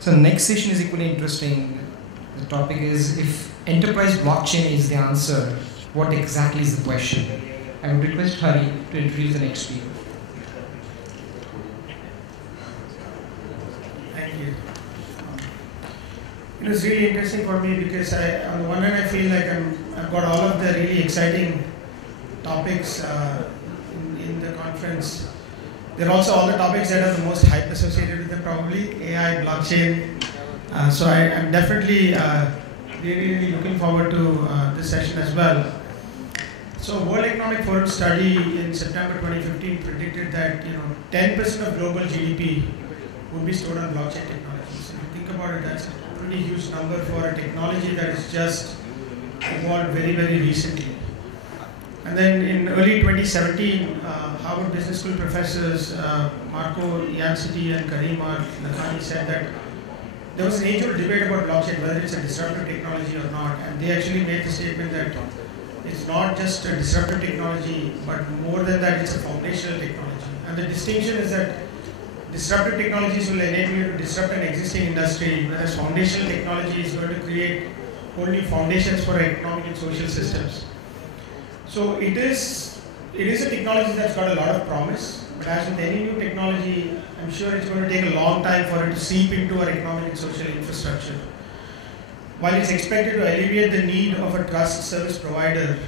So the next session is equally interesting. The topic is, if enterprise blockchain is the answer, what exactly is the question? I would request Hari to introduce the next speaker. Thank you. It was really interesting for me because on the one hand, I feel like I've got all of the really exciting topics in the conference. There are also all the topics that are the most hype associated with them, probably AI, blockchain. So I'm definitely really looking forward to this session as well. So World Economic Forum study in September 2015 predicted that 10% of global GDP would be stored on blockchain technology. So if you think about it, that's a pretty huge number for a technology that is just evolved very, very recently. And then in early 2017, Harvard Business School professors Marco Iansiti and Karim Lakhani said that there was an age-old debate about blockchain, whether it's a disruptive technology or not. And they actually made the statement that it's not just a disruptive technology, but more than that, it's a foundational technology. And the distinction is that disruptive technologies will enable you to disrupt an existing industry, whereas foundational technology is going to create whole new foundations for economic and social systems. So it is a technology that's got a lot of promise, but as with any new technology, I'm sure it's going to take a long time for it to seep into our economic and social infrastructure. While it's expected to alleviate the need of a trust service provider,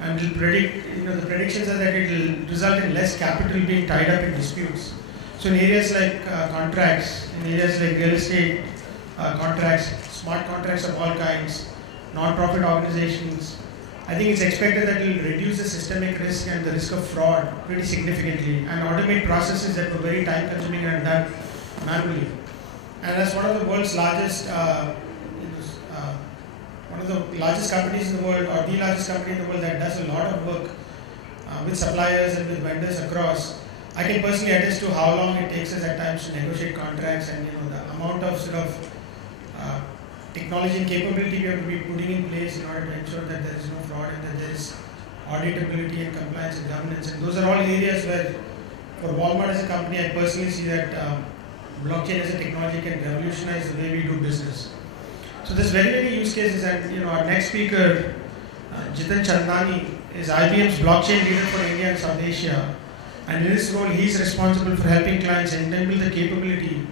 and will predict, the predictions are that it will result in less capital being tied up in disputes. So in areas like contracts, in areas like real estate contracts, smart contracts of all kinds, non-profit organizations, I think it's expected that it will reduce the systemic risk and the risk of fraud pretty significantly and automate processes that were very time consuming and done manually. And as one of the world's largest, one of the largest companies in the world, or the largest company in the world that does a lot of work with suppliers and with vendors across, I can personally attest to how long it takes us at times to negotiate contracts, and the amount of technology and capability we have to be putting in place in order to ensure that there is no fraud and that there is auditability and compliance and governance. And those are all areas where, for Walmart as a company, I personally see that blockchain as a technology can revolutionize the way we do business. So there's very many use cases, and our next speaker, Jitin Chandani, is IBM's blockchain leader for India and South Asia. And in this role, he is responsible for helping clients enable the capability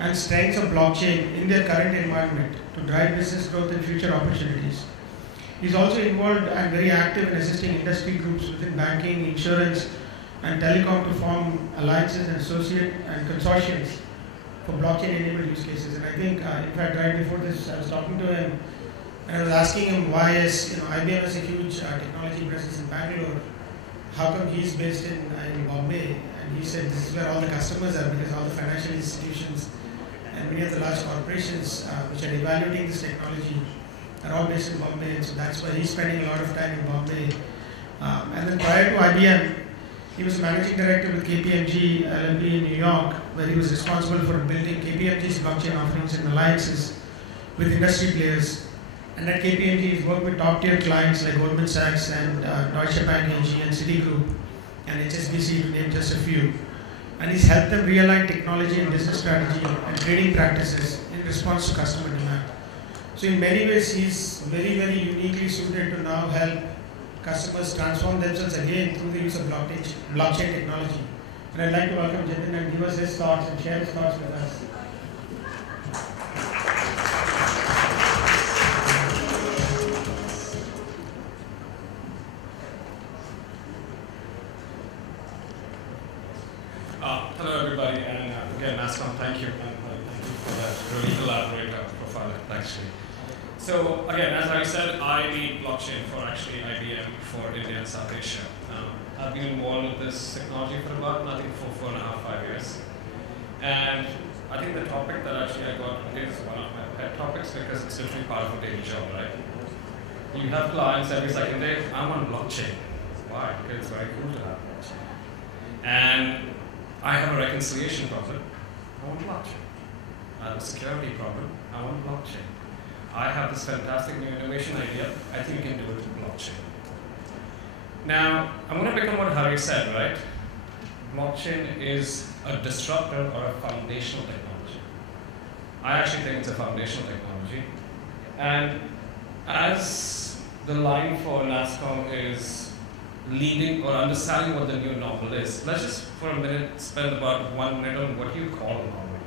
and strengths of blockchain in their current environment to drive business growth and future opportunities. He's also involved and very active in assisting industry groups within banking, insurance, and telecom to form alliances and associate and consortiums for blockchain-enabled use cases. And I think, in fact, right before this, I was talking to him and I was asking him why is IBM has a huge technology presence in Bangalore. How come he's based in Bombay? And he said this is where all the customers are, because all the financial institutions and many of the large corporations which are evaluating this technology are all based in Bombay, and so that's why he's spending a lot of time in Bombay. And then prior to IBM, he was managing director with KPMG LLP in New York, where he was responsible for building KPMG's blockchain offerings and alliances with industry players. And at KPMG, he's worked with top-tier clients like Goldman Sachs and Deutsche Bank AG and Citigroup and HSBC, to name just a few. And he's helped them realign technology and business strategy and trading practices in response to customer demand. So in many ways, he's very, very uniquely suited to now help customers transform themselves again through the use of blockchain technology. And I'd like to welcome Jitin and give us his thoughts and share his thoughts with us. Hello everybody, and again, Aslam, thank you. And thank you for that really elaborate profile. Thanks, Sri. So again, as I said, I lead blockchain for actually IBM for India and South Asia. I've been involved with this technology for about, I think, for 4.5, 5 years. And I think the topic that actually I got today is one of my pet topics, because it's literally part of a daily job, right? You have clients every second day, I'm on blockchain. Why? Because it's very cool to have blockchain. And I have a reconciliation problem, I want blockchain. I have a security problem, I want blockchain. I have this fantastic new innovation idea, I think we can do it with blockchain. Now, I'm going to become what Hari said, right? Blockchain is a disruptor or a foundational technology. I actually think it's a foundational technology. And as the line for NASSCOM is leading or understanding what the new normal is, let's just for a minute spend about 1 minute on what you call normal.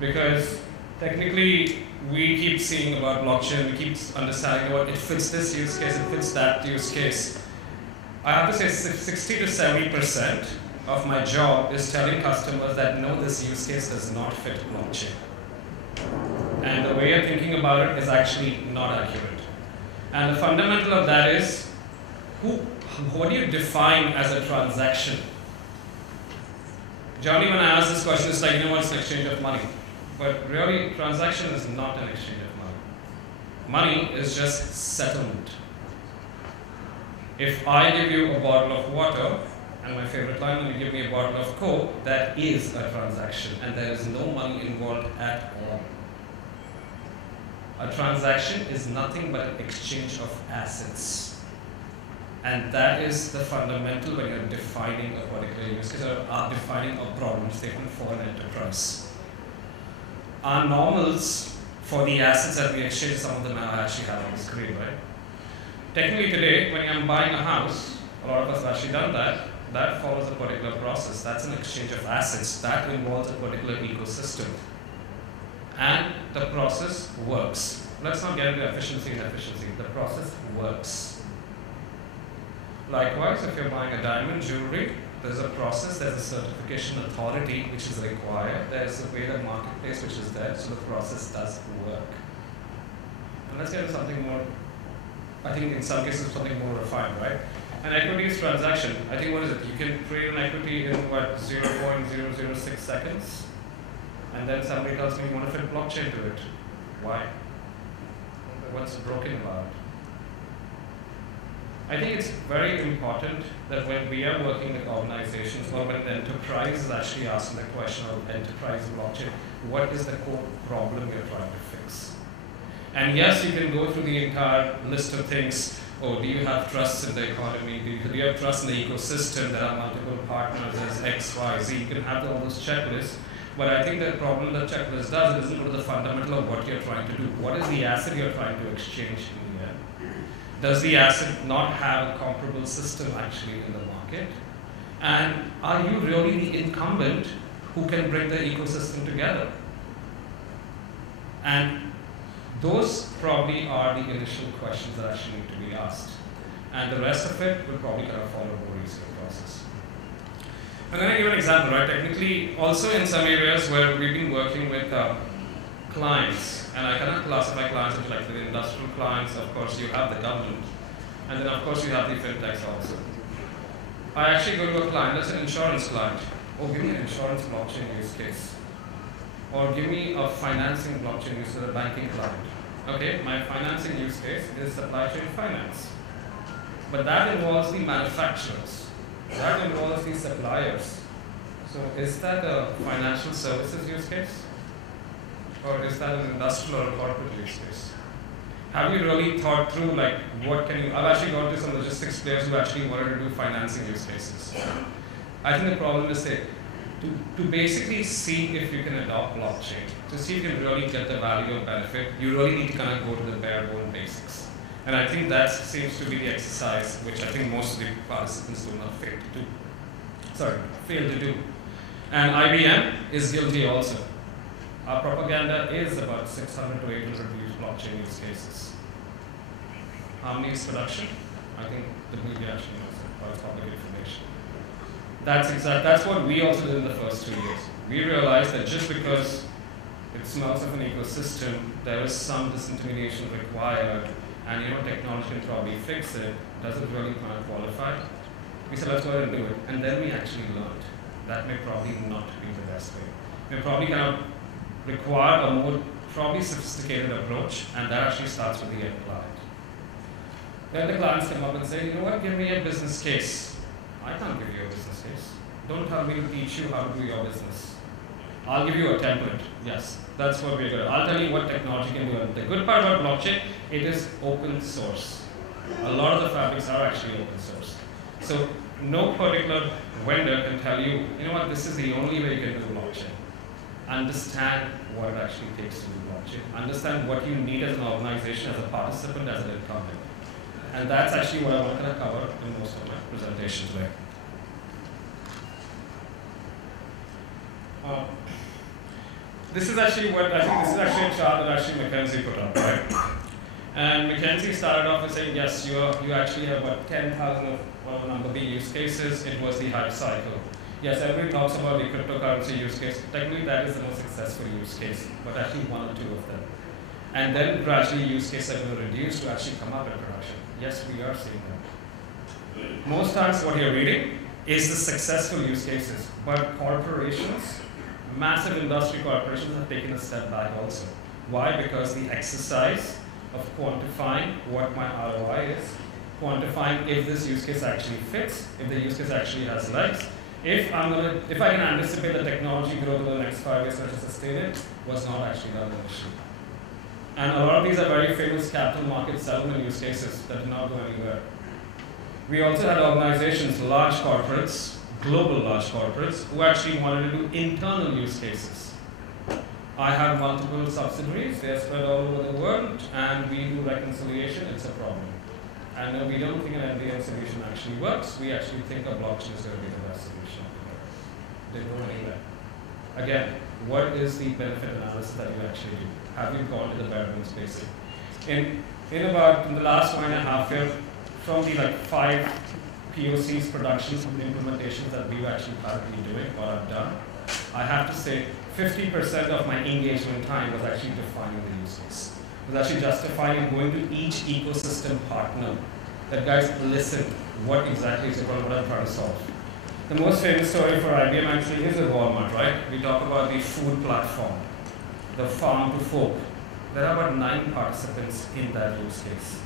Because technically, we keep seeing about blockchain, we keep understanding what it fits this use case, it fits that use case. I have to say 60 to 70% of my job is telling customers that no, this use case does not fit blockchain. And the way you're thinking about it is actually not accurate. And the fundamental of that is, what do you define as a transaction? Generally, when I ask this question, it's like, you know what, it's an exchange of money. But really, transaction is not an exchange of money. Money is just settlement. If I give you a bottle of water, and my favorite line, when you give me a bottle of Coke, that is a transaction, and there is no money involved at all. A transaction is nothing but an exchange of assets. And that is the fundamental when you're defining a particular use case or are defining a problem statement for an enterprise. Our normals for the assets that we exchange, some of them I actually have on the screen, right? Technically today, when I'm buying a house, a lot of us have actually done that. That follows a particular process. That's an exchange of assets. That involves a particular ecosystem. And the process works. Let's not get into efficiency and efficiency. The process works. Likewise, if you're buying a diamond jewelry, there's a process, there's a certification authority which is required, there's a way the marketplace which is there, so the process does work. And let's get into something more, I think in some cases something more refined, right? An equity is transaction. I think what is it? You can create an equity in what, 0.006 seconds? And then somebody tells me you want to fit blockchain to it. Why? What's broken about it? I think it's very important that when we are working with organizations or when the enterprise is actually asking the question of enterprise blockchain, what is the core problem you're trying to fix? And yes, you can go through the entire list of things. Oh, do you have trust in the economy? Do you have trust in the ecosystem? There are multiple partners, there's X, Y, Z. You can have all those checklists. But I think the problem the checklist does, it doesn't go to the fundamental of what you're trying to do. What is the asset you're trying to exchange in the end? Does the asset not have a comparable system actually in the market? And are you really the incumbent who can bring the ecosystem together? And those probably are the initial questions that actually need to be asked. And the rest of it will probably kind of follow a more easier process. I'm going to give an example, right? Technically, also in some areas where we've been working with clients, and I cannot classify clients into like the industrial clients. Of course, you have the government, and then of course you have the fintechs also. I actually go to a client that's an insurance client. Oh, give me an insurance blockchain use case, or give me a financing blockchain use case, a banking client. Okay, my financing use case is supply chain finance, but that involves the manufacturers. That involves the suppliers. So is that a financial services use case? Or is that an industrial or corporate use case? Have you really thought through like what can you, I've actually gone to some logistics players who actually wanted to do financing use cases. I think the problem is to basically see if you can adopt blockchain, to see if you can really get the value or benefit, you really need to kind of go to the bare bone basics. And I think that seems to be the exercise which I think most of the participants do not fail to do. And IBM is guilty also. Our propaganda is about 600 to 800 blockchain use cases. How many is production? I think the media actually knows it, but it's public information. That's what we also did in the first 2 years. We realized that just because it smells of an ecosystem, there is some disintermediation required. And technology can probably fix it, does it really kind of qualify? We said, let's go ahead and do it. And then we actually learned that may probably not be the best way. May probably kind of require a more probably sophisticated approach, and that actually starts with the end client. Then the clients come up and say, you know what, give me a business case. I can't give you a business case. Don't tell me to teach you how to do your business. I'll give you a template. Yes, that's what we're going. I'll tell you what technology can do. And the good part about blockchain, it is open source. A lot of the fabrics are actually open source. So no particular vendor can tell you, you know what, this is the only way you can do blockchain. Understand what it actually takes to do blockchain, understand what you need as an organization, as a participant, as an incumbent. And that's actually what I want to cover in most of my presentation today. This is actually what I think. This is actually a chart that actually McKinsey put up, right? And McKinsey started off with saying, yes, you actually have about 10,000 of whatever number the use cases. It was the hype cycle. Yes, everybody talks about the cryptocurrency use case. Technically, that is the most successful use case, but actually one or two of them. And then gradually use cases are going to reduce to actually come up in production. Yes, we are seeing that. Most times what you're reading is the successful use cases, but corporations, massive industry corporations have taken a step back also. Why? Because the exercise of quantifying what my ROI is, quantifying if this use case actually fits, if the use case actually has legs, if I can anticipate the technology growth over the next 5 years to sustain it, was not actually done initially. And a lot of these are very famous capital market settlement use cases that do not go anywhere. We also had organizations, large corporates, global large corporates, who actually wanted to do internal use cases. I have multiple subsidiaries, they're spread all over the world, and we do reconciliation, it's a problem. And we don't think an MDM solution actually works, we actually think a blockchain is going to be the best solution. They don't know anywhere. Again, what is the benefit analysis that you actually do? Have you gone to the bare bones basic? In the last 1.5 years, from the 5 POCs, productions, and implementations that we've actually currently doing or have done, I have to say 50% of my engagement time was actually defining the use case. It was actually justifying and going to each ecosystem partner that, guys, listen, what exactly is it, what I'm trying to solve. The most famous story for IBM actually is at Walmart, right? We talk about the food platform, the farm to fork. There are about 9 participants in that use case.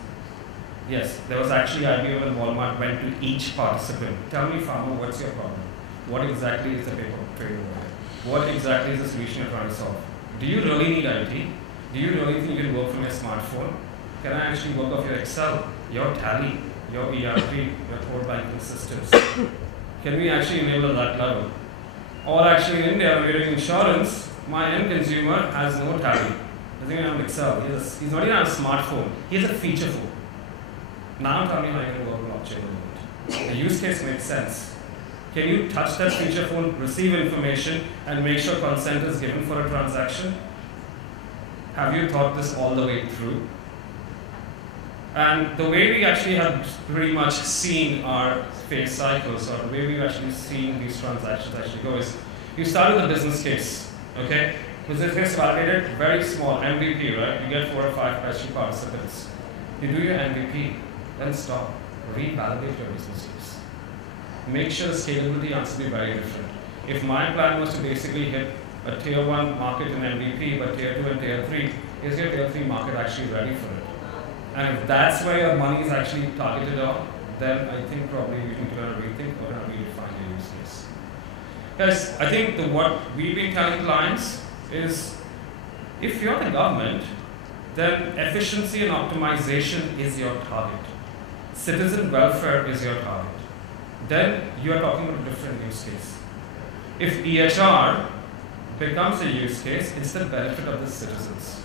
Yes, there was actually IBM and Walmart went to each participant. Tell me, farmer, what's your problem? What exactly is the paper trade over here? What exactly is the solution you're trying to solve? Do you really need IT? Do you really think you can work from your smartphone? Can I actually work off your Excel, your Tally, your ERP, your core banking systems? Can we actually enable that level? Or actually in India, we're doing insurance, my end consumer has no Tally, doesn't even have Excel, he's not even on a smartphone, he has a feature phone. Now tell me how you can work on blockchain. The use case makes sense. Can you touch that feature phone, receive information, and make sure consent is given for a transaction? Have you thought this all the way through? And the way we actually have pretty much seen our phase cycles, or the way we've actually seen these transactions actually go is, you start with a business case, okay? Business case validated, very small, MVP, right? You get 4 or 5 actually participants. You do your MVP, then stop, revalidate your business case. Make sure the scalability has to be very different. If my plan was to basically hit a tier 1 market in MVP, but tier 2 and tier 3, is your tier 3 market actually ready for it? And if that's where your money is actually targeted on, then I think probably we need to rethink or redefine your use case. Guys, I think what we've been telling clients is, if you're the government, then efficiency and optimization is your target. Citizen welfare is your target. Then you are talking about a different use case. If EHR becomes a use case, it's the benefit of the citizens.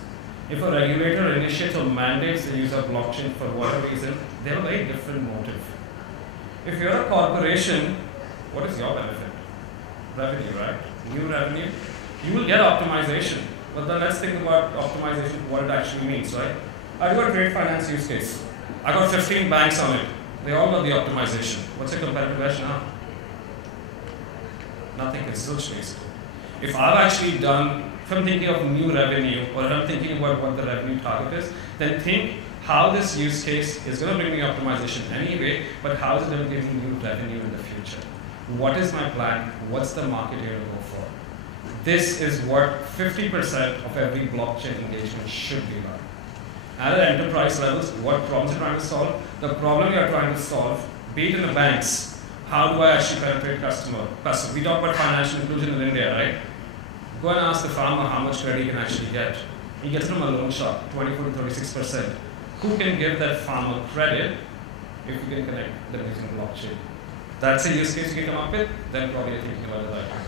If a regulator initiates or mandates the use of blockchain for whatever reason, they have a very different motive. If you're a corporation, what is your benefit? Revenue, right? New revenue. You will get optimization. But then let's think about optimization, what it actually means, right? I've got a trade finance use case. I got 15 banks on it. They all got the optimization. What's your competitive edge now? Nothing, it's zilch basically. If I've actually done, if I'm thinking of new revenue, or if I'm thinking about what the revenue target is, then think how this use case is going to bring me optimization anyway, but how is it going to give me new revenue in the future? What is my plan? What's the market here to go for? This is what 50% of every blockchain engagement should be like. At enterprise levels, what problems you're trying to solve? The problem you're trying to solve, be it in the banks, how do I actually penetrate customer? We talk about financial inclusion in India, right? Go and ask the farmer how much credit he can actually get. He gets from a loan shark, 24 to 36%. Who can give that farmer credit if you can connect them using blockchain? That's a use case you can come up with, then probably you're thinking about it like that.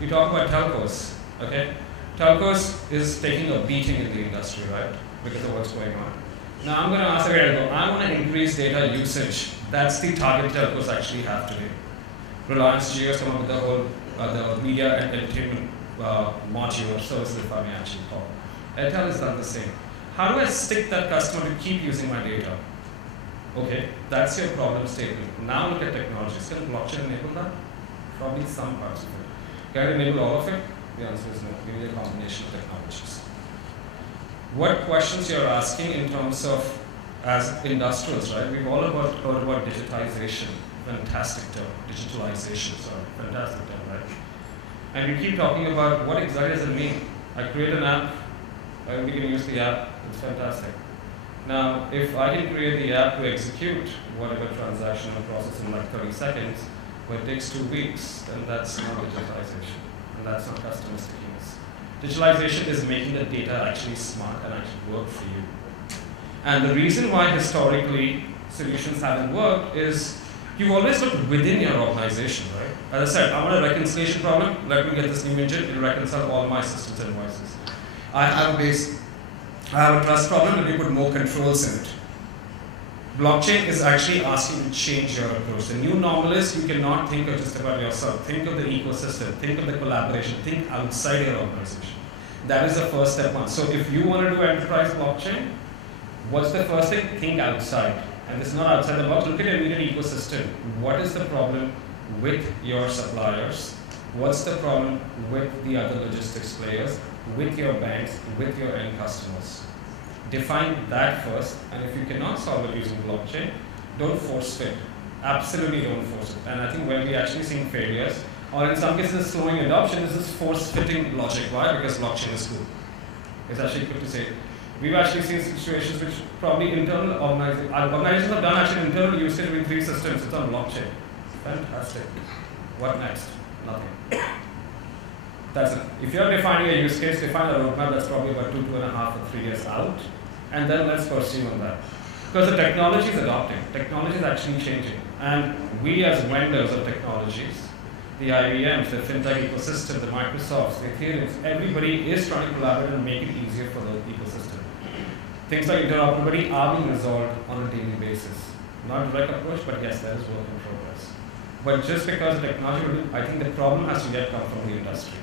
We talk about telcos, okay? telcos is taking a beating in the industry, right? Because of what's going on. Now I'm going to ask a way to go. I want to increase data usage. That's the target telcos actually have today. Reliance Jio has come up with the whole the media and entertainment module or services, if I may actually call. Airtel has done the same. How do I stick that customer to keep using my data? Okay, that's your problem statement. Now look at technologies. Can blockchain enable that? Probably some parts of it. Can it enable all of it? The answer is no. We need a combination of technologies. What questions you're asking in terms of as industrials, right? We've all heard about digitization. Fantastic term. Digitalization, sorry. Fantastic term, right? And we keep talking about what exactly does it mean. I create an app, we can use the app, it's fantastic. Now, if I can create the app to execute whatever transaction or process in like 30 seconds, but it takes 2 weeks, then that's not digitalization. And that's not customer stickiness. Digitalization is making the data actually smart and actually work for you. And the reason why historically solutions haven't worked is you've always looked within your organization, right? As I said, I want a reconciliation problem. Let me get this new engine. It'll reconcile all my systems and invoices. I have a trust problem, and you put more controls in it. Blockchain is actually asking you to change your approach. The new normal is you cannot think of just about yourself. Think of the ecosystem. Think of the collaboration. Think outside your organization. That is the first step one. So if you want to do enterprise blockchain, what's the first thing? Think outside. And this is not outside the box. Look at your immediate ecosystem. What is the problem with your suppliers? What's the problem with the other logistics players, with your banks, with your end customers? Define that first, and if you cannot solve it using blockchain, don't force fit. Absolutely don't force it. And I think when we're actually seeing failures, or in some cases slowing adoption, this is force-fitting logic. Why? Because blockchain is good. It's actually good to say. We've actually seen situations which probably internal organizations have done actually internal usage with 3 systems. It's on blockchain. Fantastic. What next? Nothing. That's it. If you're defining a use case, define a roadmap that's probably about 2.5 or 3 years out, and then let's pursue on that. Because the technology is adopting. Technology is actually changing. And we as vendors of technologies, the IBMs, the fintech ecosystem, the Microsofts, the Ethereums, everybody is trying to collaborate and make it easier for the ecosystem. Things like interoperability are being resolved on a daily basis. Not a direct approach, but yes, that is work in progress. But just because the technology will do, I think the problem has to yet come from the industry.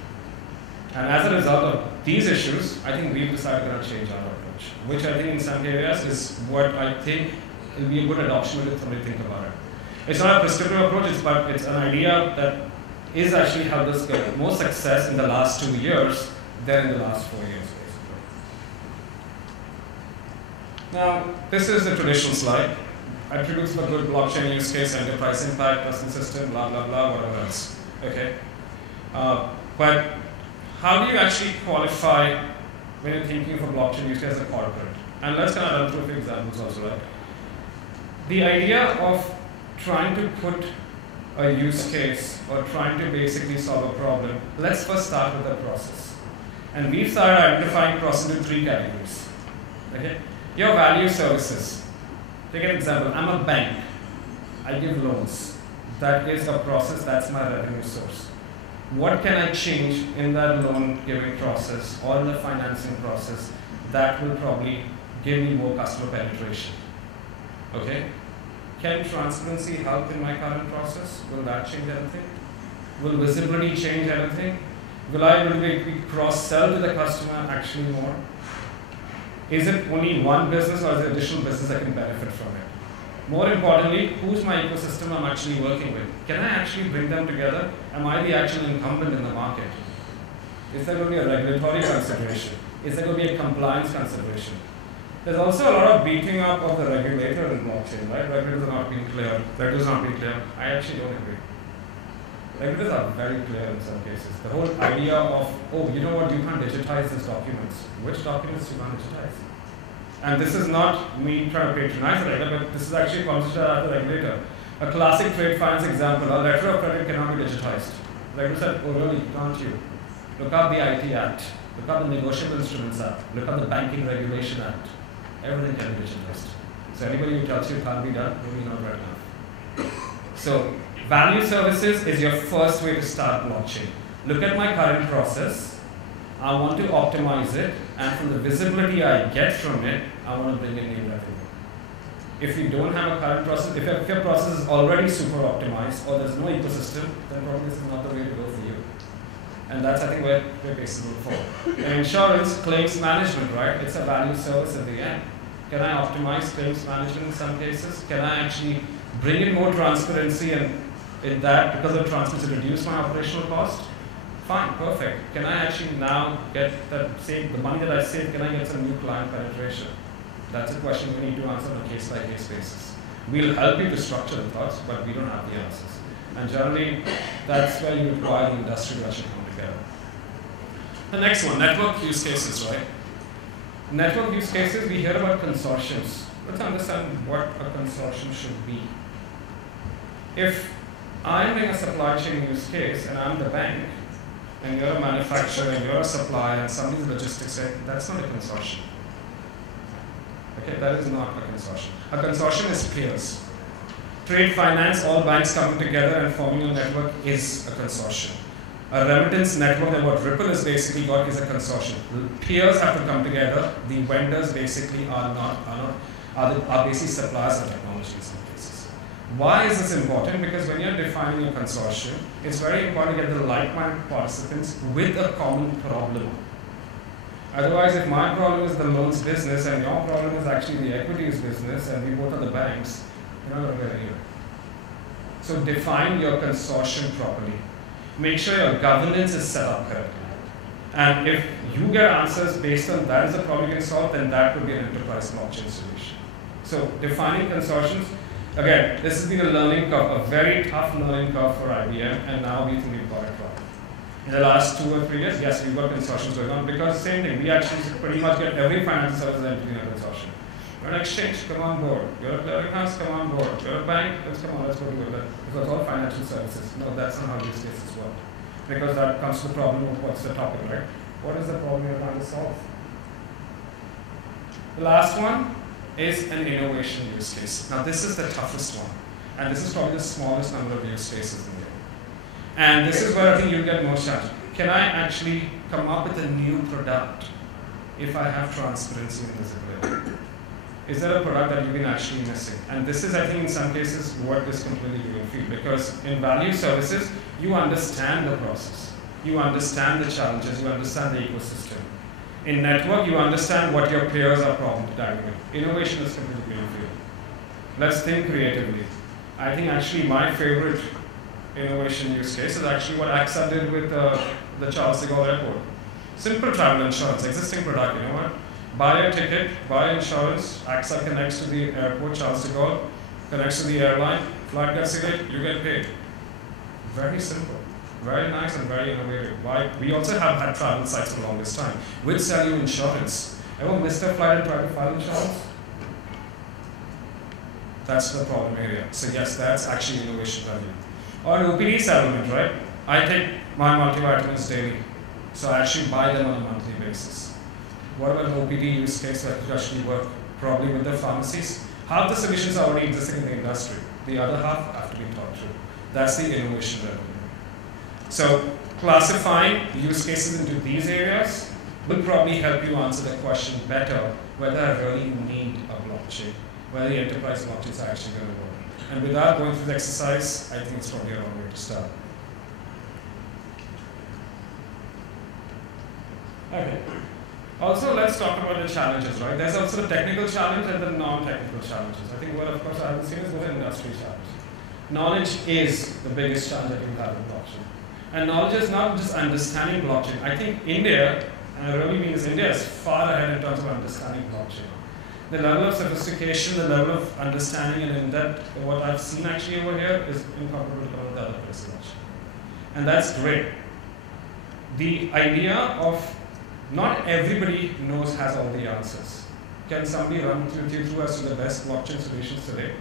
And as a result of these issues, I think we've decided to change our approach, which I think in some areas is what I think will be a good adoption if somebody think about it. It's not a prescriptive approach, but it's an idea that is actually helped us get more success in the last 2 years than in the last 4 years, basically. Now, this is the traditional slide. Attributes for good blockchain use case, enterprise impact, custom system, blah, blah, blah, whatever else. Okay? But how do you actually qualify when you're thinking of a blockchain use case as a corporate? And let's kind of run through a few examples also, right? The idea of trying to put a use case or trying to basically solve a problem, let's first start with the process. And we've started identifying process into 3 categories. Okay? Your value services. Take an example, I'm a bank. I give loans. That is a process, that's my revenue source. What can I change in that loan giving process or in the financing process that will probably give me more customer penetration? Okay? Can transparency help in my current process? Will that change anything? Will visibility change anything? Will I be cross-sell to the customer actually more? Is it only one business or is it additional business that can benefit from it? More importantly, who's my ecosystem I'm actually working with? Can I actually bring them together? Am I the actual incumbent in the market? Is there going to be a regulatory consideration? Is there going to be a compliance consideration? There's also a lot of beating up of the regulator in blockchain, right? Regulators are not being clear. Regulators are not being clear. I actually don't agree. Regulators are very clear in some cases. The whole idea of, oh, you know what, you can't digitize these documents. Which documents you can't digitize? And this is not me trying to patronize the regulator, but this is actually considered as the regulator. A classic trade finance example, a letter of credit cannot be digitized. The regulator said, oh really, can't you? Look up the IT Act. Look up the Negotiable Instruments Act. Look up the Banking Regulation Act. Everything can be digitized. So anybody who tells you it can't be done, maybe not right enough. So value services is your first way to start blockchain. Look at my current process. I want to optimize it, and from the visibility I get from it, I want to bring in new revenue. If you don't have a current process, if your process is already super optimized or there's no ecosystem, then probably this is not the way to go for you. And that's, I think, where we're basically for. In insurance, claims management, right? It's a value service at the end. Can I optimize claims management in some cases? Can I actually bring in more transparency and in that, because of transparency, reduce my operational cost? Fine, perfect. Can I actually now get that the money that I saved, can I get some new client penetration? That's a question we need to answer on a case-by-case basis. We'll help you to structure the thoughts, but we don't have the answers. And generally, that's where you require the industry to actually come together. The next one, network use cases, right? Network use cases, we hear about consortiums. Let's understand what a consortium should be. If I'm in a supply chain use case and I'm the bank, and you're a manufacturer and you're a supplier and somebody's logistics say, that's not a consortium. Okay, that is not a consortium. A consortium is peers. Trade finance, all banks coming together and forming a network is a consortium. A remittance network, and what Ripple is basically got is a consortium. Peers have to come together. The vendors basically are basically suppliers of technology in some cases. Why is this important? Because when you're defining a consortium, it's very important to get the like-minded participants with a common problem. Otherwise, if my problem is the loans business and your problem is actually the equities business and we both are the banks, you're not going to get anywhere. So define your consortium properly. Make sure your governance is set up correctly. And if you get answers based on that as a problem you can solve, then that could be an enterprise blockchain solution. So defining consortiums, again, this has been a learning curve, a very tough learning curve for IBM, and now we think we've got it right. In the last 2 or 3 years, yes, we've got consortiums going on because same thing, we actually pretty much get every financial services entity in a consortium. You're an exchange, come on board. You're a clearinghouse, come on board. You're a bank, let's go do that. Because all financial services. No, that's not how these cases work. Because that comes to the problem of what's the topic, right? What is the problem you're trying to solve? The last one is an innovation use case. Now this is the toughest one. And this is probably the smallest number of use cases in there. And this is where I think you'll get most challenge. Can I actually come up with a new product if I have transparency and visibility? Is there a product that you've been actually missing? And this is, I think, in some cases, what is completely greenfield. Because in value services, you understand the process. You understand the challenges. You understand the ecosystem. In network, you understand what your peers are problem tackling. Innovation is completely greenfield. Let's think creatively. I think actually my favorite innovation use case is actually what AXA did with the Charles de Gaulle Airport. Simple travel insurance, existing product, you know what? Buy a ticket, buy insurance, AXA connects to the airport, Charles de Gaulle, connects to the airline, flight gets ticket, you get paid. Very simple, very nice and very innovative. Why? We also have had travel sites for the longest time. We'll sell you insurance. Ever missed a flight and tried to file insurance? That's the problem area. So yes, that's actually innovation value. Or an OPD settlement, right? I take my multivitamins daily, so I actually buy them on a monthly basis. What about an OPD use case that could actually work? Probably with the pharmacies. Half the solutions are already existing in the industry. The other half have to be thought through. That's the innovation revenue. So classifying use cases into these areas will probably help you answer the question better whether I really need a blockchain, whether the enterprise blockchain is actually going to work. And without going through the exercise, I think it's probably a wrong way to start. Okay. Also, let's talk about the challenges, right? There's also the technical challenge and the non-technical challenges. I think what, of course, I haven't seen is the industry challenge. Knowledge is the biggest challenge that you have in blockchain. And knowledge is not just understanding blockchain. I think India, and I really mean this, India is far ahead in terms of understanding blockchain. The level of sophistication, the level of understanding and in-depth, what I've seen actually over here is incomparable to all the other places. And that's great. The idea of not everybody has all the answers. Can somebody run you through as to the best blockchain solutions today?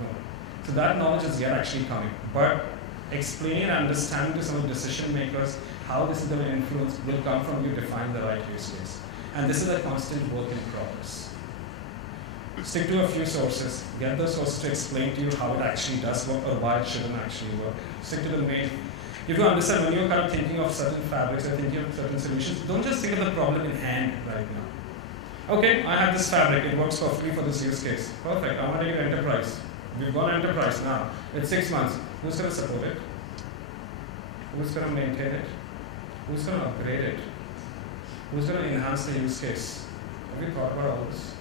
No. So that knowledge is yet actually coming. But explaining and understanding to some of the decision makers how this is going to influence will come from you defining the right use case. And this is a constant work in progress. Stick to a few sources. Get those sources to explain to you how it actually does work or why it shouldn't actually work. Stick to the main You have to understand when you're kind of thinking of certain fabrics or thinking of certain solutions, don't just think of the problem in hand right now. Okay, I have this fabric, it works perfectly for this use case. Perfect, I want to take an enterprise. We've got enterprise now. It's 6 months. Who's going to support it? Who's going to maintain it? Who's going to upgrade it? Who's going to enhance the use case? Have you thought about all this?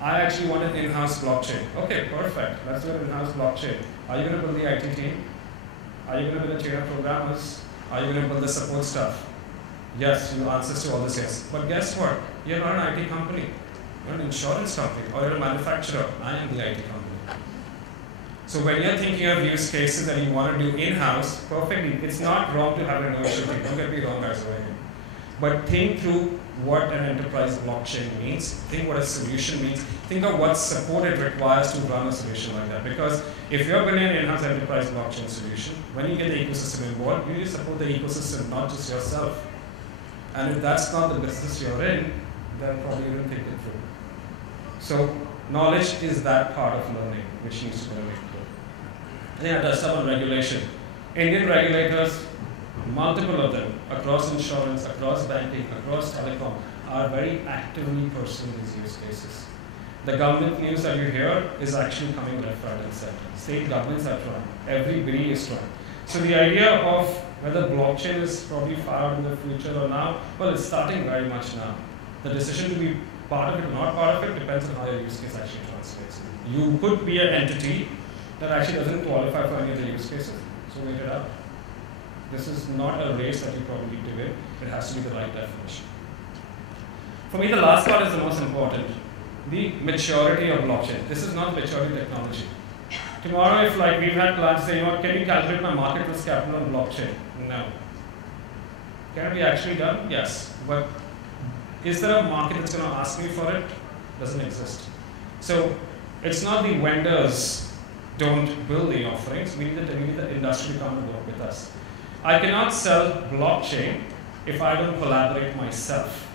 I actually want an in-house blockchain. Okay, perfect. Let's do an in-house blockchain. Are you going to build the IT team? Are you going to build a chain of programmers? Are you going to build the support stuff? Yes, your answers to all this yes. But guess what? You're not an IT company. You're an insurance company or you're a manufacturer. I am the IT company. So when you're thinking of use cases that you want to do in-house, perfectly, it's not wrong to have an innovation team. Don't get me wrong, guys. But think through what an enterprise blockchain means. Think what a solution means. Think of what support it requires to run a solution like that. Because if you're building an in-house enterprise blockchain solution, when you get the ecosystem involved, you need to support the ecosystem, not just yourself. And if that's not the business you're in, then probably you don't think it through. So knowledge is that part of learning which needs to be learned. I think I touched upon regulation. Indian regulators, multiple of them, across insurance, across banking, across telecom, are very actively pursuing these use cases. The government news that you hear is actually coming left, right, and center. State governments are trying. Everybody is trying. So the idea of whether blockchain is probably far out in the future or now, well, it's starting very much now. The decision to be part of it or not part of it depends on how your use case actually translates. You could be an entity that actually doesn't qualify for any of the use cases. So wait it out. This is not a race that you probably need to win. It has to be the right definition. For me, the last part is the most important. The maturity of blockchain. This is not maturity technology. Tomorrow, if like we've had plans to say, you know what, can you calculate my market risk capital on blockchain? No. Can it be actually done? Yes. But is there a market that's going to ask me for it? Doesn't exist. So it's not the vendors don't build the offerings. We need the industry to come and work with us. I cannot sell blockchain if I don't collaborate myself.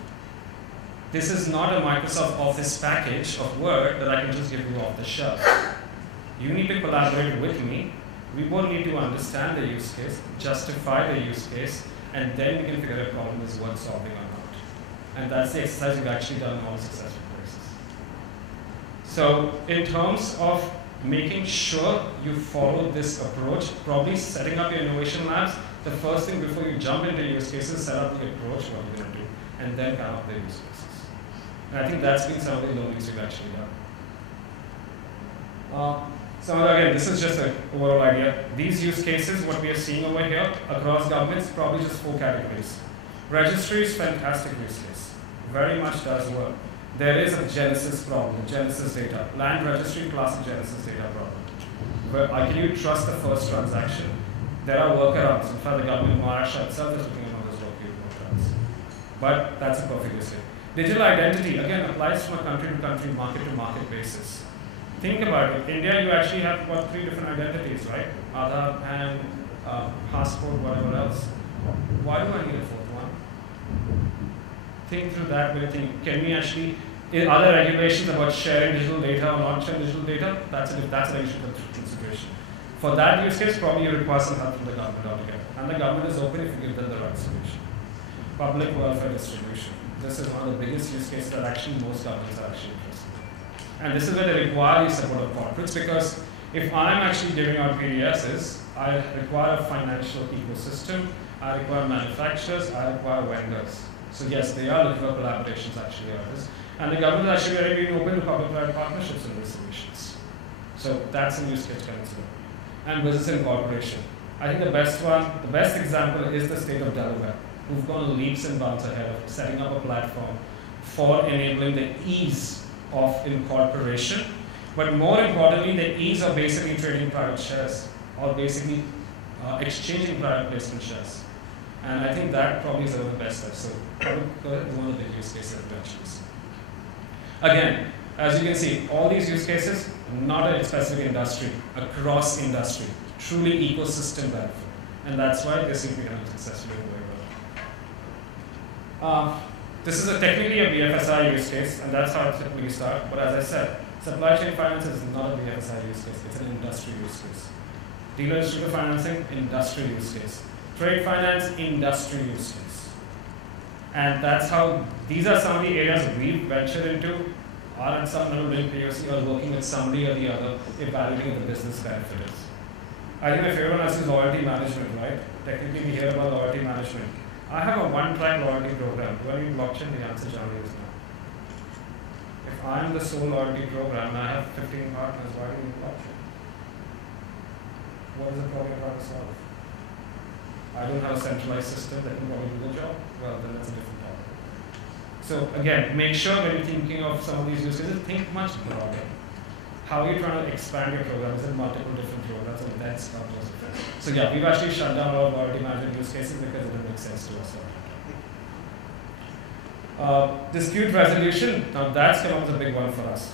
This is not a Microsoft Office package of Word that I can just give you off the shelf. You need to collaborate with me. We both need to understand the use case, justify the use case, and then we can figure out a problem is worth solving or not. And that's the exercise we've actually done in all successful cases. So in terms of making sure you follow this approach, probably setting up your innovation labs, the first thing before you jump into use cases, set up the approach, what you're going to do, and then come up with the use cases. And I think that's been some of the learnings we've actually done. So again, this is just an overall idea. These use cases, what we are seeing over here across governments, probably just 4 categories. Registry is fantastic use case. Very much does work. There is a Genesis problem, Genesis data. Land registry classic Genesis data problem. Where can you trust the first transaction? There are workarounds. In fact, the government of Maharashtra itself is looking at one of those workarounds. But that's a perfect use case. Digital identity, again, applies from a country to country, market to market basis. Think about it. In India, you actually have about 3 different identities, right? Aadhaar, PAN, passport, whatever else. Why do I need a 4th one? Think through that. Can we actually, are there regulations about sharing digital data or not sharing digital data? That's an issue for consideration. For that use case, probably you require some help from the government altogether. And the government is open if you give them the right solution. Public welfare distribution. This is one of the biggest use cases that actually most governments are actually interested in. And this is where they require the support of corporates, because if I'm actually giving out PDSs, I require a financial ecosystem, I require manufacturers, I require vendors. So yes, they are looking for collaborations actually on this. And the government is actually very open to public-private partnerships in these solutions. So that's a use case to consider. And business incorporation. I think the best example is the state of Delaware, who've gone leaps and bounds ahead of setting up a platform for enabling the ease of incorporation, but more importantly, the ease of basically trading private shares or basically exchanging private placement shares. And I think that probably is one of the best steps. So one of the big use cases eventually. Again, as you can see, all these use cases, not a specific industry, across industry, truly ecosystem benefit. And that's why they seem to be running successfully very well. This is technically a BFSI use case, and that's how it typically starts. But as I said, supply chain finance is not a BFSI use case, it's an industry use case. Dealer distributor financing, industry use case. trade finance, industry use case. And that's how, these are some of the areas we venture into, or at some level doing POC or working with somebody or the other, evaluating what the business benefit is. I think my favorite one is loyalty management, right? Technically we hear about loyalty management. I have a one-track loyalty program. Do I need blockchain? The answer generally is no. If I'm the sole loyalty program and I have 15 partners, why do you need blockchain? What is the problem you're trying to solve? I don't have a centralized system that can probably do the job. Well, then that's a different topic. So again, make sure when you're thinking of some of these use cases, think much broader. How are you trying to expand your program? Is it multiple different programs? And that's not just different. So yeah, we've actually shut down our loyalty management use cases because it didn't make sense to us. Dispute resolution, now that's come up as a big one for us.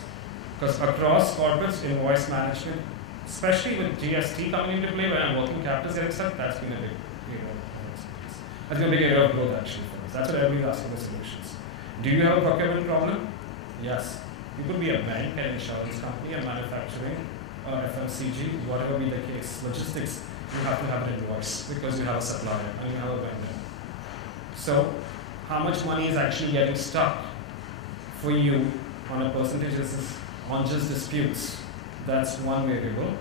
Because across corporates, invoice management, especially with GST coming into play, when working capital is getting stuck, that's been a big area of expertise. That's been a big area of growth actually for us. That's what everybody's asking for solutions. Do you have a procurement problem? Yes. You could be a bank, an insurance company, a manufacturing, FMCG, whatever be the case, logistics, you have to have an invoice because you have a supplier and you have a vendor. So, how much money is actually getting stuck for you on a percentage basis on just disputes? That's one variable.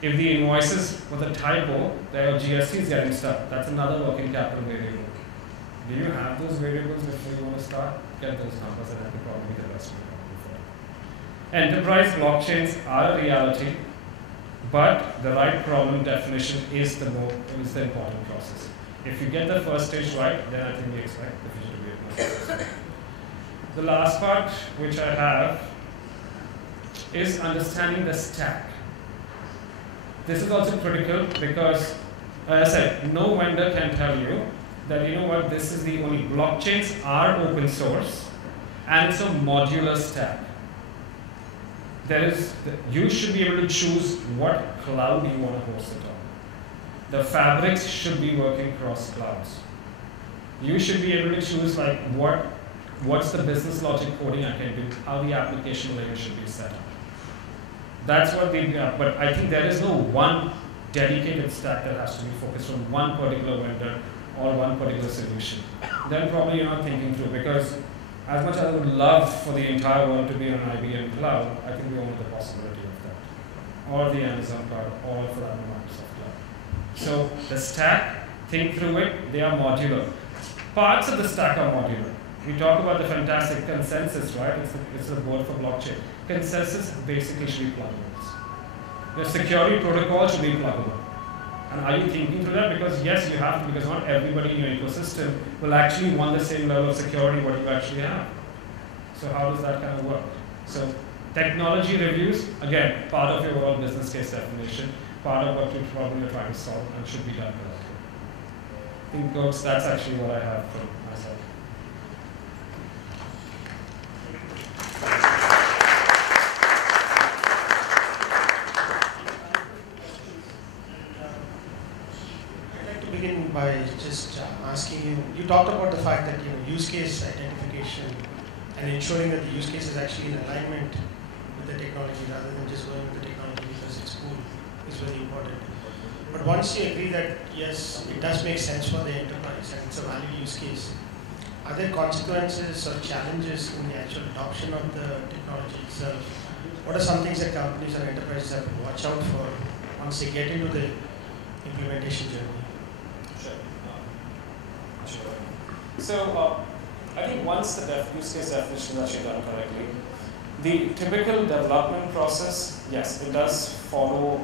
If the invoices with a typo, their GST is getting stuck, that's another working capital variable. Do you have those variables before you want to start? Get those numbers and that will probably be the best way. Enterprise blockchains are a reality, but the right problem definition is the important process. If you get the first stage right, then I think we expect the future to be a success. The last part which I have is understanding the stack. This is also critical because, as I said, no vendor can tell you that, you know what, this is the only blockchains are open source and it's a modular stack. You should be able to choose what cloud you want to host it on. The fabrics should be working cross clouds. You should be able to choose like what's the business logic coding I can do, how the application layer should be set up. That's what but I think there is no one dedicated stack that has to be focused on one particular vendor or one particular solution. Then probably you're not thinking through, because as much as I would love for the entire world to be on IBM cloud, I think we own the possibility of that. Or the Amazon cloud, or for that Microsoft cloud. So the stack, think through it, they are modular. Parts of the stack are modular. We talk about the fantastic consensus, right? It's the word for blockchain. Consensus basically should be pluggable. Your security protocol should be pluggable. And are you thinking through that? Because yes, you have to, because not everybody in your ecosystem will actually want the same level of security what you actually have. So how does that kind of work? So technology reviews, again, part of your overall business case definition, part of what you probably are trying to solve and should be done correctly. I think folks, that's actually what I have from myself. By just asking you, you talked about the fact that use case identification and ensuring that the use case is actually in alignment with the technology rather than just going with the technology because it's cool is very important. But once you agree that yes, it does make sense for the enterprise and it's a valid use case, are there consequences or challenges in the actual adoption of the technology itself? What are some things that companies or enterprises have to watch out for once they get into the implementation journey? So I think once the use case definition is actually done correctly, the typical development process, yes, it does follow,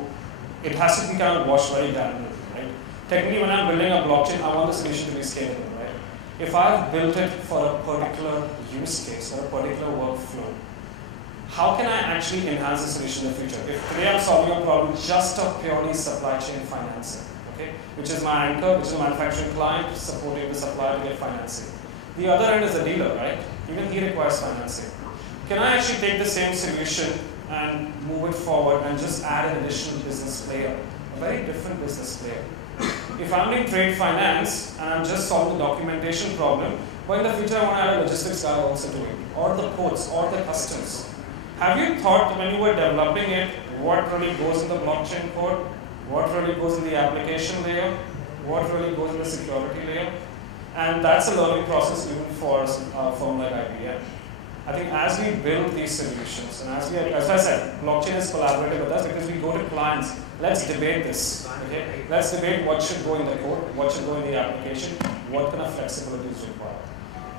it has to be kind of washed very dynamically, right? Technically, when I'm building a blockchain, I want the solution to be scalable, right? If I've built it for a particular use case or a particular workflow, how can I actually enhance the solution in the future? If today I'm solving a problem just of purely supply chain financing, okay, which is my anchor, which is a manufacturing client supporting the supplier to get financing. The other end is the dealer, right? Even he requires financing. Can I actually take the same solution and move it forward and just add an additional business player, a very different business player? If I'm doing trade finance and I'm just solving the documentation problem, well, in the future I want to add a logistics guy also to it, or the ports, or the customs. Have you thought when you were developing it, what really goes in the blockchain code? What really goes in the application layer? what really goes in the security layer. And that's a learning process even for a firm like IBM. I think as we build these solutions, and as I said, blockchain is collaborative with us because we go to clients, let's debate this, okay? Let's debate what should go in the code, what should go in the application, what kind of flexibility is required.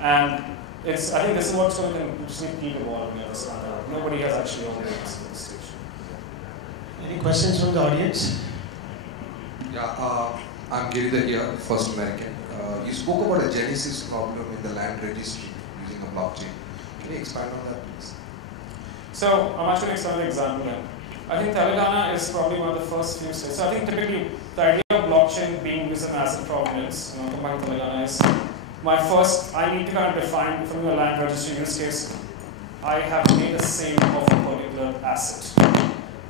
And I think this is what's going to continuously keep evolving at this point. Nobody has actually owned it at this stage. Any questions from the audience? Yeah, I'm Giridhar here, First American. You spoke about a genesis problem in the land registry using a blockchain. Can you expand on that, please? So I'm actually going to explain an example then. I think Telangana is probably one of the first few states. So I think typically the idea of blockchain being used in asset provenance, combined with Telangana is I need to kind of define from the land registry use case, I have made a sale of a particular asset.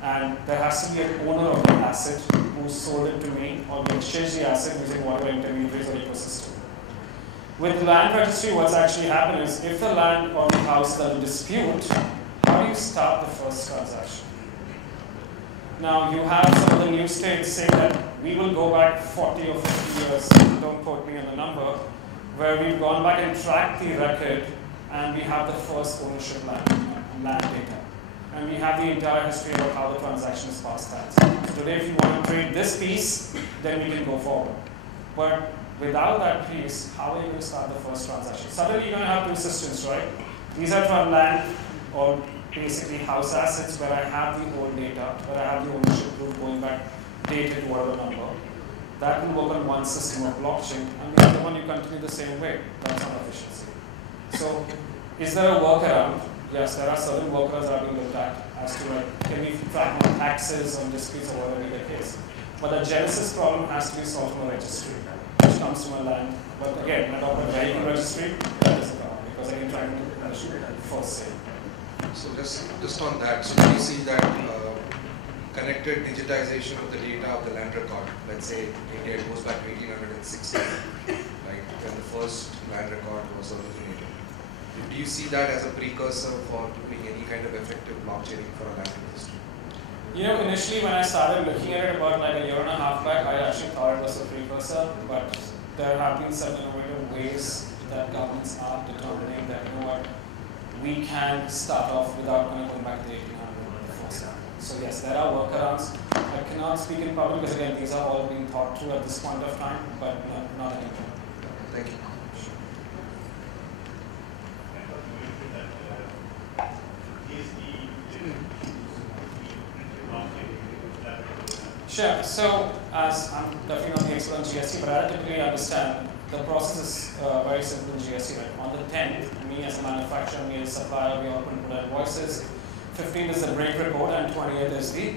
And there has to be an owner of the asset who sold it to me or we exchange the asset using whatever intermediaries or ecosystem. With the land registry, what's actually happened is if the land or the house is under dispute, how do you start the first transaction? Now you have some of the new states saying that we will go back 40 or 50 years, don't quote me on the number, where we've gone back and tracked the record and we have the first ownership land data. And we have the entire history of how the transaction is passed hands. So today if you want to trade this piece, then we can go forward. But without that piece, how are you going to start the first transaction? Suddenly you're going to have two systems, right? These are from land or basically house assets where I have the old data, where I have the ownership group going back dated whatever number. That will work on one system of blockchain, and the other one you continue the same way. That's not efficiency. So is there a workaround? Yes, there are certain workarounds that are being looked at as to can we track on taxes on disputes or whatever be the case. But the genesis problem has to be solved from a registry, which comes from a land. But again, when I talk about vehicle registry, that is a problem because I can track it first sale. So just on that, so do you see that connected digitization of the data of the land record? Let's say India goes back to 1860, right, when the first land record was originated. Do you see that as a precursor for doing any kind of effective blockchaining for a land registry? Initially when I started looking at it about like a year and a half back, I actually thought it was a precursor, but there have been certain innovative ways that governments are determining that, we can start off without going back to the 1800 the first time. So yes, there are workarounds. I cannot speak in public because again, these are all being thought through at this point of time, but not anymore. Thank you. Sure. So, as I'm definitely not the expert on GST, but I typically understand the process is very simple in GST. Right? On the 10th, me as a manufacturer, me as a supplier, we all put invoices. 15th is the break report, and 20th is the,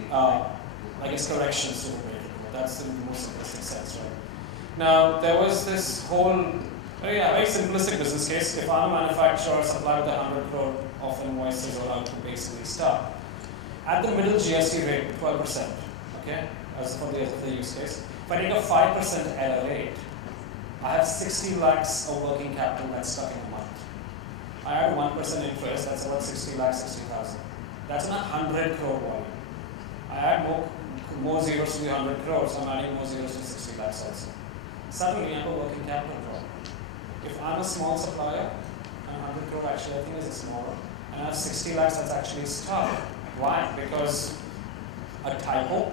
corrections to the break report. That's the most simplistic sense, right? Now, there was this whole, very simplistic business case. If I'm a manufacturer or supplier with 100 crore of invoices allowed to basically start, at the middle GST rate, 12%, okay? As for the use case. If I take a 5% error rate, I have 60 lakhs of working capital that's stuck in a month. I add 1% interest, that's about 60 lakhs, 60,000. That's in 100 crore volume. I add more zeros to the 100 crores, I'm adding more zeros to 60 lakhs also. Suddenly I have a working capital problem. If I'm a small supplier, and 100 crore actually I think is smaller, and I have 60 lakhs that's actually stuck. Why? Because a typo,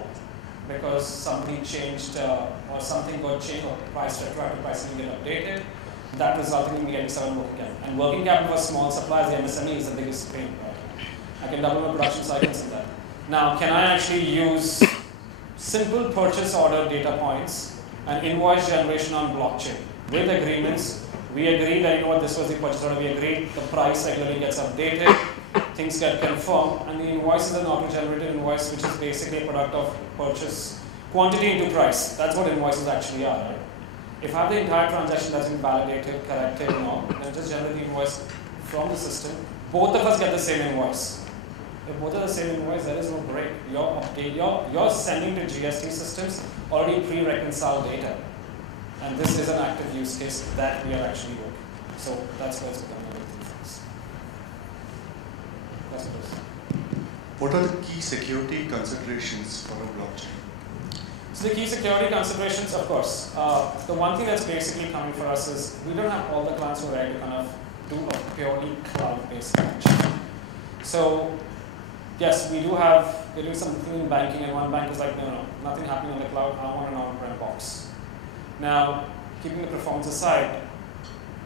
because somebody changed or something got changed or retroactive pricing get updated, that resulted in me getting 7 working capital. And working capital for small suppliers, the MSME is the biggest pain, right? I can double my production cycles in that. Now, can I actually use simple purchase order data points and invoice generation on blockchain with agreements? We agree that this was the purchase order, we agreed the price regularly gets updated, things get confirmed, and the invoice is an auto-generated invoice, which is basically a product of purchase quantity into price. That's what invoices actually are, right? If I have the entire transaction that's been validated, corrected, and all, then just generate the invoice from the system. Both of us get the same invoice. If both are the same invoice, there is no break. You're sending to GST systems already pre-reconciled data. And this is an active use case that we are actually working. So that's where it's becoming a big thing for us. That's what it is. What are the key security considerations for a blockchain? So the key security considerations, of course, the one thing that's basically coming for us is we don't have all the clients who are ready to kind of do a purely cloud-based blockchain. So yes, we're doing something in banking, and one bank is like, no, nothing happening on the cloud, I want an on-prem box. Now, keeping the performance aside,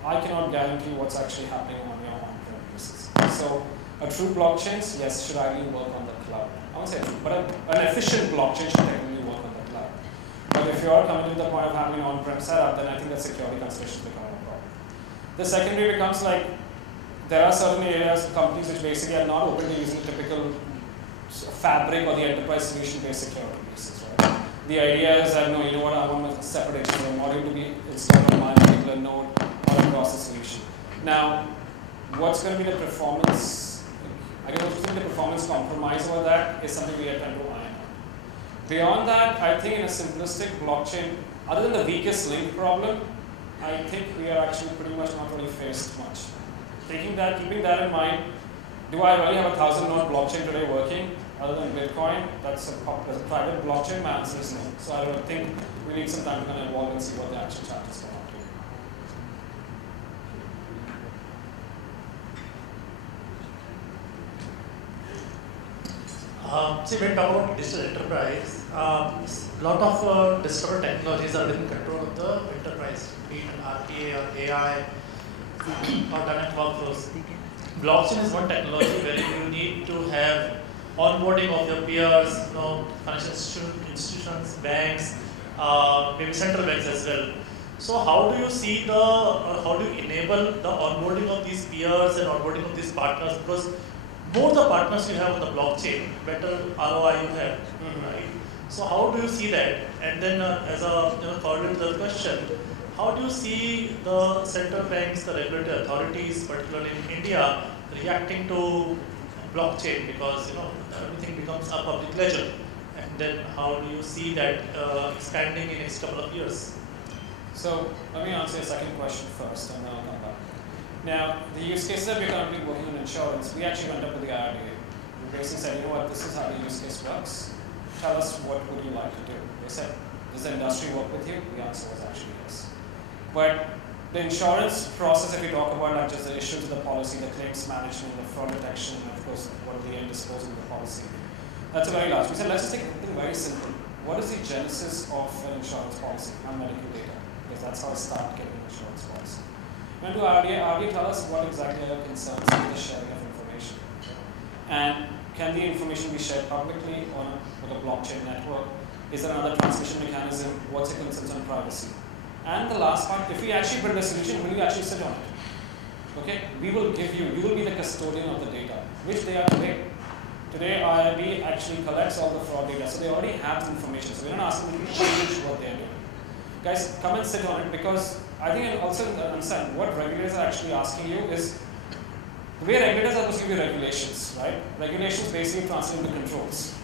I cannot guarantee what's actually happening on your on-prem basis. So a true blockchain, yes, should ideally work on the cloud. I won't say true, but an efficient blockchain should technically work on the cloud. But if you are coming to the point of having an on-prem setup, then I think that security considerations become a problem. The secondary becomes like, there are certain areas of companies which basically are not open to using typical fabric or the enterprise solution-based security basis, right? The idea is that, no, you know what, I want a separate HTML module to be installed on my particular node or across the solution. Now, what's going to be the performance? I don't think the performance compromise over that is something we are trying to iron out. Beyond that, I think in a simplistic blockchain, other than the weakest link problem, I think we are actually pretty much not really faced much. Keeping that in mind, do I really have a 1,000-node blockchain today working other than Bitcoin? That's a private blockchain. My answer is no. So I don't think we need some time to kind of evolve and see what the actual challenges come out to. See, when we talk about digital enterprise, a lot of digital technologies are within control of the enterprise, be it RPA or AI or dynamic workflows. Blockchain is one technology where you need to have onboarding of your peers, financial institutions, banks, maybe central banks as well. So how do you see how do you enable the onboarding of these peers and onboarding of these partners? Because more the partners you have on the blockchain, better ROI you have, right? So how do you see that? And then as a correlate to the question, how do you see the central banks, the regulatory authorities, particularly in India, reacting to blockchain? Because everything becomes a public ledger, and then how do you see that expanding in the next couple of years? So let me answer your second question first, and then I'll come back. Now, the use cases that we're currently working on insurance, we actually went up with the IRDA. We basically said, you know what, this is how the use case works. Tell us what would you like to do. They said, does the industry work with you? The answer was actually yes. But the insurance process, if we talk about like just the issues of the policy, the claims management, the fraud detection, and of course, what are the end disposal of the policy, that's a very large. We said, let's just take something very simple. What is the genesis of an insurance policy? And medical data. Because that's how I start getting an insurance policy. When do RDA tell us what exactly are your concerns with the sharing of information? And can the information be shared publicly with a blockchain network? Is there another transmission mechanism? What's your concerns on privacy? And the last part, if we actually build a solution, will you actually sit on it? Okay, we will give you will be the custodian of the data, which they are today. Today, IRB actually collects all the fraud data, so they already have the information. So we're not asking them to change what they're doing. Guys, come and sit on it, because I think I also understand what regulators are actually asking you is, the way regulators are supposed to give you regulations, right? Regulations basically translate into controls.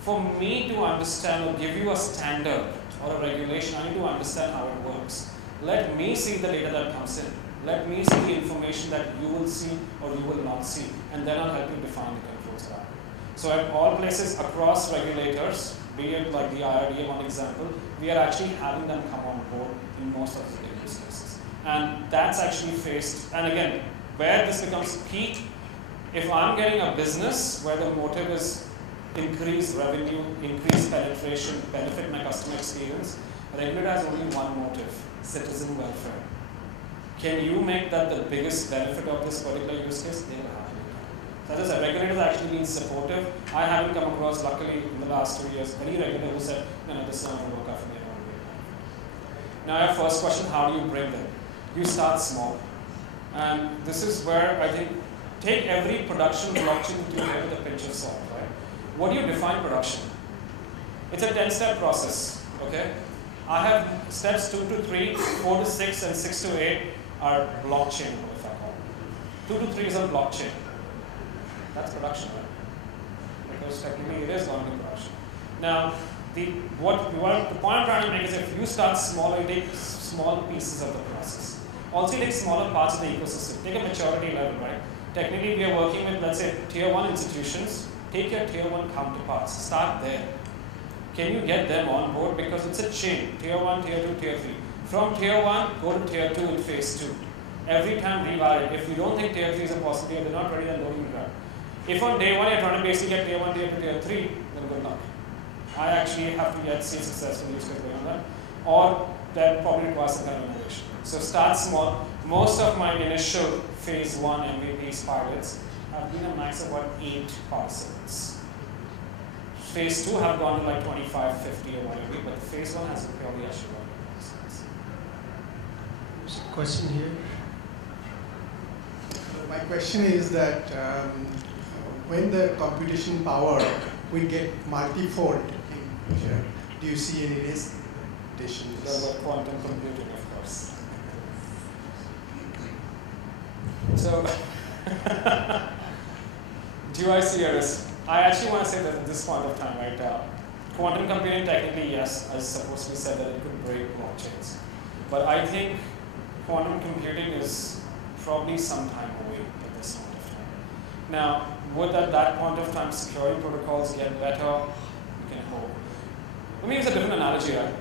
For me to understand or give you a standard or a regulation, I need to understand how it works. Let me see the data that comes in. Let me see the information that you will see or you will not see, and then I'll help you define the controls around it. So at all places across regulators, be it like the IRDA, one example, we are actually having them come on board in most of the use cases. And that's actually faced, and again, where this becomes key, if I'm getting a business where the motive is increase revenue, increase penetration, benefit my customer experience, a regulator has only one motive, citizen welfare. Can you make that the biggest benefit of this particular use case? They will have to. So as I said, regulators have actually been supportive. I haven't come across, luckily, in the last 2 years, any regulator who said, no, this is not going to work out for me. Now, our first question, how do you bring them? You start small. And this is where I think, take every production blockchain together with a pinch of salt, right? What do you define production? It's a 10-step process, okay? I have steps 2 to 3, 4 to 6, and 6 to 8 are blockchain, if I call it. 2 to 3 is a blockchain. That's production, right? Because technically it is going to be production. Now, the point I'm trying to make is if you start small, you take small pieces of the process. Also, you take smaller parts of the ecosystem. Take a maturity level, right? Technically, we are working with, let's say, tier 1 institutions. Take your tier 1 counterparts. Start there. can you get them on board? Because it's a chain, tier 1, tier 2, tier 3. From tier 1, go to tier 2 in phase 2. Every time revalidate. If you don't think tier 3 is a possibility, they're not ready, then don't even grab. If on day 1 you're trying to basically get tier 1, tier 2, tier 3, then good luck. I actually have to yet see successful use case going on that. Or that probably requires some kind of innovation. So start small. Most of my initial phase 1 MVPs pilots have been a max of about 8 participants. Phase 2 have gone to like 25, 50 or whatever, but the phase 1 has purely actually gone to participants. There's a question here. My question is that when the computation power will get multifold in future, do you see any risk? There's quantum computing, of course. So, do I see a risk? I actually want to say that at this point of time, right, quantum computing technically, yes, I suppose we said that it could break blockchains. But I think quantum computing is probably some time away at this point of time. Now, would at that point of time security protocols get better? We can hope. Let me use a different analogy, right?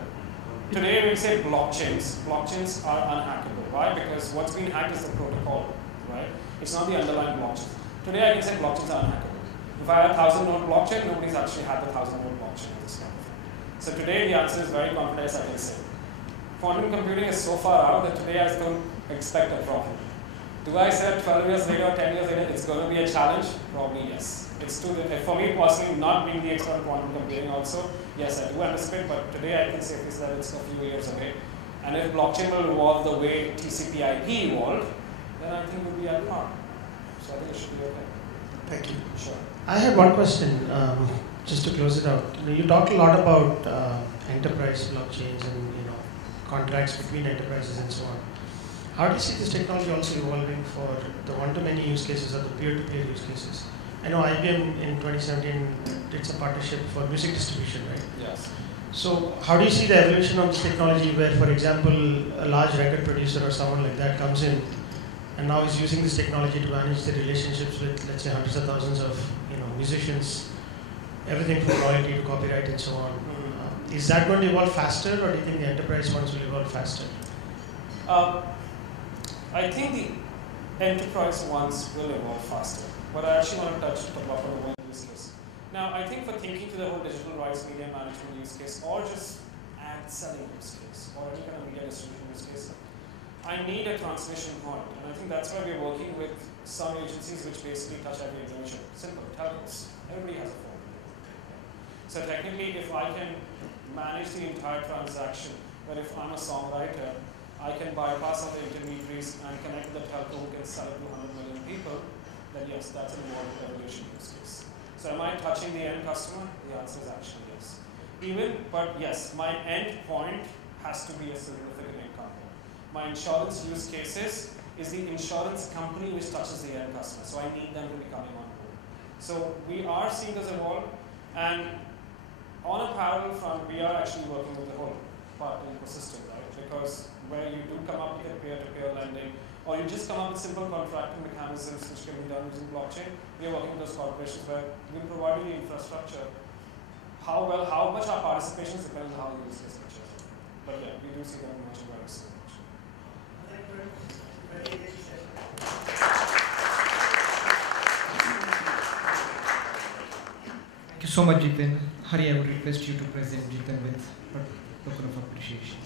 Today we say blockchains. Blockchains are unhackable. Why? Because what's being hacked is the protocol, right? It's not the underlying blockchain. Today I can say blockchains are unhackable. If I had a 1,000-node blockchain, nobody's actually had the 1,000-node blockchain at this point. So today the answer is very concrete, I can say. Quantum computing is so far out that today I don't expect a problem. Do I say that 12 years later or 10 years later it's going to be a challenge? Probably yes. It's too, for me personally, not being the expert in quantum computing also, yes, I do anticipate, but today I can safely say that it's a few years away. And if blockchain will evolve the way TCP/IP evolved, then I think we'll be at par. So I think it should be okay. Thank you. Sure. I had one question, just to close it out. You talked a lot about enterprise blockchains and contracts between enterprises and so on. How do you see this technology also evolving for the one-to-many use cases or the peer-to-peer use cases? I know IBM in 2017 did some partnership for music distribution, right? Yes. So how do you see the evolution of this technology where, for example, a large record producer or someone like that comes in and now is using this technology to manage the relationships with, let's say, hundreds of thousands of musicians, everything from royalty to copyright and so on. Is that going to evolve faster, or do you think the enterprise ones will evolve faster? I think the enterprise ones will evolve faster. But I actually want to touch upon the one use case. Now, I think for thinking to the whole digital rights media management use case, or just ad selling use case, or any kind of media distribution use case, I need a transmission point. And I think that's why we're working with some agencies which basically touch every dimension. Simple, telcos. Everybody has a phone. So technically, if I can manage the entire transaction, where if I'm a songwriter, I can bypass all the intermediaries and connect with the telco who can sell it to 100 million people, then yes, that's an evolved revolution use case. So am I touching the end customer? The answer is actually yes. But yes, my end point has to be a significant income. My insurance use cases is the insurance company which touches the end customer. So I need them to be coming on board. So we are seeing this evolve, and on a parallel front, we are actually working with the whole partner ecosystem, right? Because where you do come up with a peer-to-peer lending, or you just come up with simple contracting mechanisms which can be done using blockchain, we are working with those corporations where we're providing the infrastructure. How much our participation depends on how the use case matures. But yeah, we do see them emerging very soon. Thank you so much, Jiten. Hari, I would request you to present Jiten with a token of appreciation.